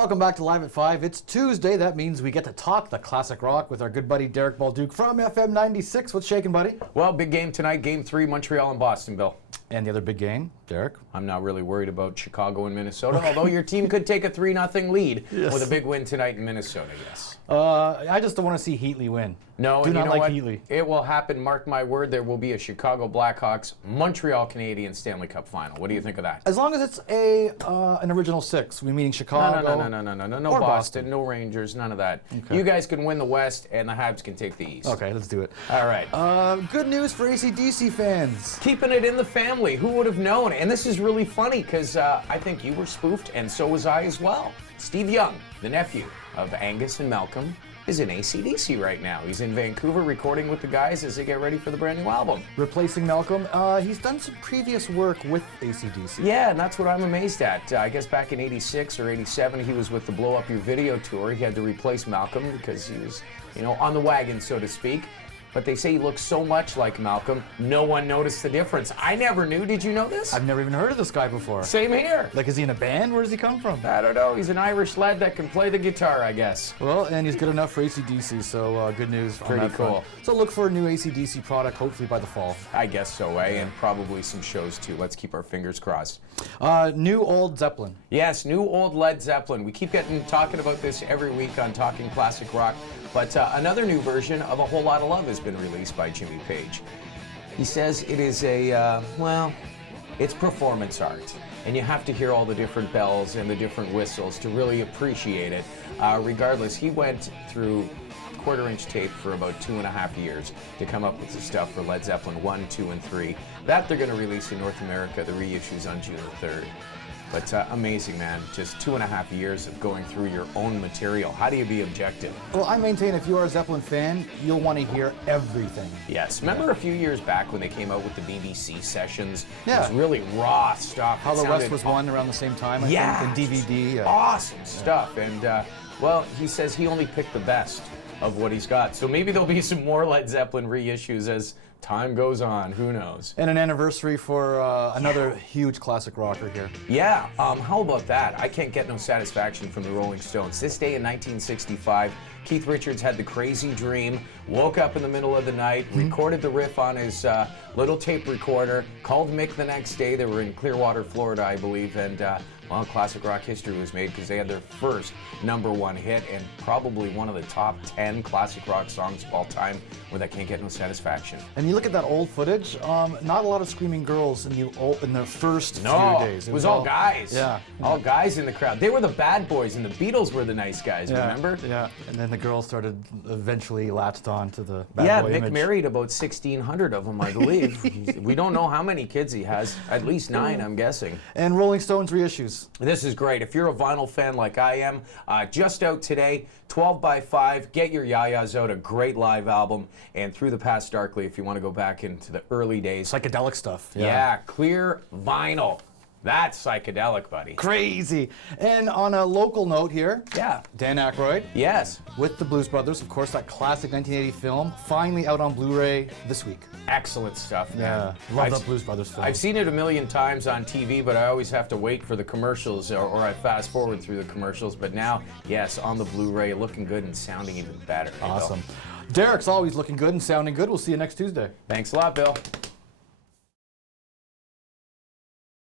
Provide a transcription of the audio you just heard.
Welcome back to Live at 5. It's Tuesday. That means we get to talk the classic rock with our good buddy Derek Balduke from FM 96. What's shaking, buddy? Well, big game tonight, Game 3, Montreal and Boston, Bill. And the other big game, Derek? I'm not really worried about Chicago and Minnesota, although your team could take a 3-0 lead with a big win tonight in Minnesota, yes. I just don't want to see Heatley win. No, Do and not you know like what? Heatley. It will happen, mark my word, there will be a Chicago Blackhawks, Montreal Canadiens Stanley Cup final. What do you think of that? As long as it's an original six, we meaning Chicago. No Boston, no Rangers, none of that. Okay. You guys can win the West, and the Habs can take the East. Okay, let's do it. All right. Good news for ACDC fans. Keeping it in the family. Who would have known? And this is really funny because I think you were spoofed, and so was I as well. Steve Young, the nephew of Angus and Malcolm, is in ACDC right now. He's in Vancouver recording with the guys as they get ready for the brand new album. Replacing Malcolm. He's done some previous work with ACDC. Yeah, and that's what I'm amazed at. I guess back in 86 or 87, he was with the Blow Up Your Video tour. He had to replace Malcolm because he was, on the wagon, so to speak. But they say he looks so much like Malcolm, no one noticed the difference. I never knew. Did you know this? I've never even heard of this guy before. Same here. Like, is he in a band? Where does he come from? I don't know. He's an Irish lad that can play the guitar, I guess. Well, and he's good enough for ACDC, so good news. Pretty cool. So look for a new ACDC product, hopefully by the fall. I guess so, and probably some shows too. Let's keep our fingers crossed. New old Zeppelin. Yes, new old Led Zeppelin. We keep talking about this every week on Talking Classic Rock, but another new version of A Whole Lot of Love has been released by Jimmy Page. He says it is it's performance art, and you have to hear all the different bells and the different whistles to really appreciate it. Regardless, he went through quarter-inch tape for about 2.5 years to come up with the stuff for Led Zeppelin 1, 2, and 3. That they're going to release in North America, the reissues on June 3rd. But amazing, man. Just 2.5 years of going through your own material. How do you be objective? Well, I maintain if you are a Zeppelin fan, you'll want to hear everything. Yes. Remember a few years back when they came out with the BBC sessions? Yeah. It was really raw stuff. How the West was won around the same time, I think, and DVD. Awesome stuff. And, well, he says he only picked the best of what he's got. So maybe there'll be some more Led Zeppelin reissues as time goes on. Who knows? And an anniversary for another huge classic rocker here. Yeah. How about that? I Can't Get No Satisfaction from the Rolling Stones. This day in 1965, Keith Richards had the crazy dream, woke up in the middle of the night, recorded the riff on his little tape recorder, called Mick the next day. They were in Clearwater, Florida, I believe, and well, classic rock history was made because they had their first #1 hit and probably one of the top 10 classic rock songs of all time with I Can't Get No Satisfaction. And you look at that old footage, not a lot of screaming girls in the first few days. It was all guys. Yeah. All guys in the crowd. They were the bad boys and the Beatles were the nice guys, remember? Yeah, and then the girls started eventually latched on to the bad boy Mick image. married about 1,600 of them, I believe. We don't know how many kids he has. At least 9, I'm guessing. And Rolling Stones reissues. This is great. If you're a vinyl fan like I am, just out today, 12 by 5, get your Yayas out, a great live album, and Through the Past Darkly if you want to go back into the early days. Psychedelic stuff. Yeah, clear vinyl. That's psychedelic, buddy. Crazy. And on a local note here, Dan Aykroyd. Yes. With the Blues Brothers, of course, that classic 1980 film, finally out on Blu-ray this week. Excellent stuff, man. Yeah, love that Blues Brothers film. I've seen it a million times on TV, but I always have to wait for the commercials, or I fast forward through the commercials. But now, yes, on the Blu-ray, looking good and sounding even better. Awesome. Derek's always looking good and sounding good. We'll see you next Tuesday. Thanks a lot, Bill.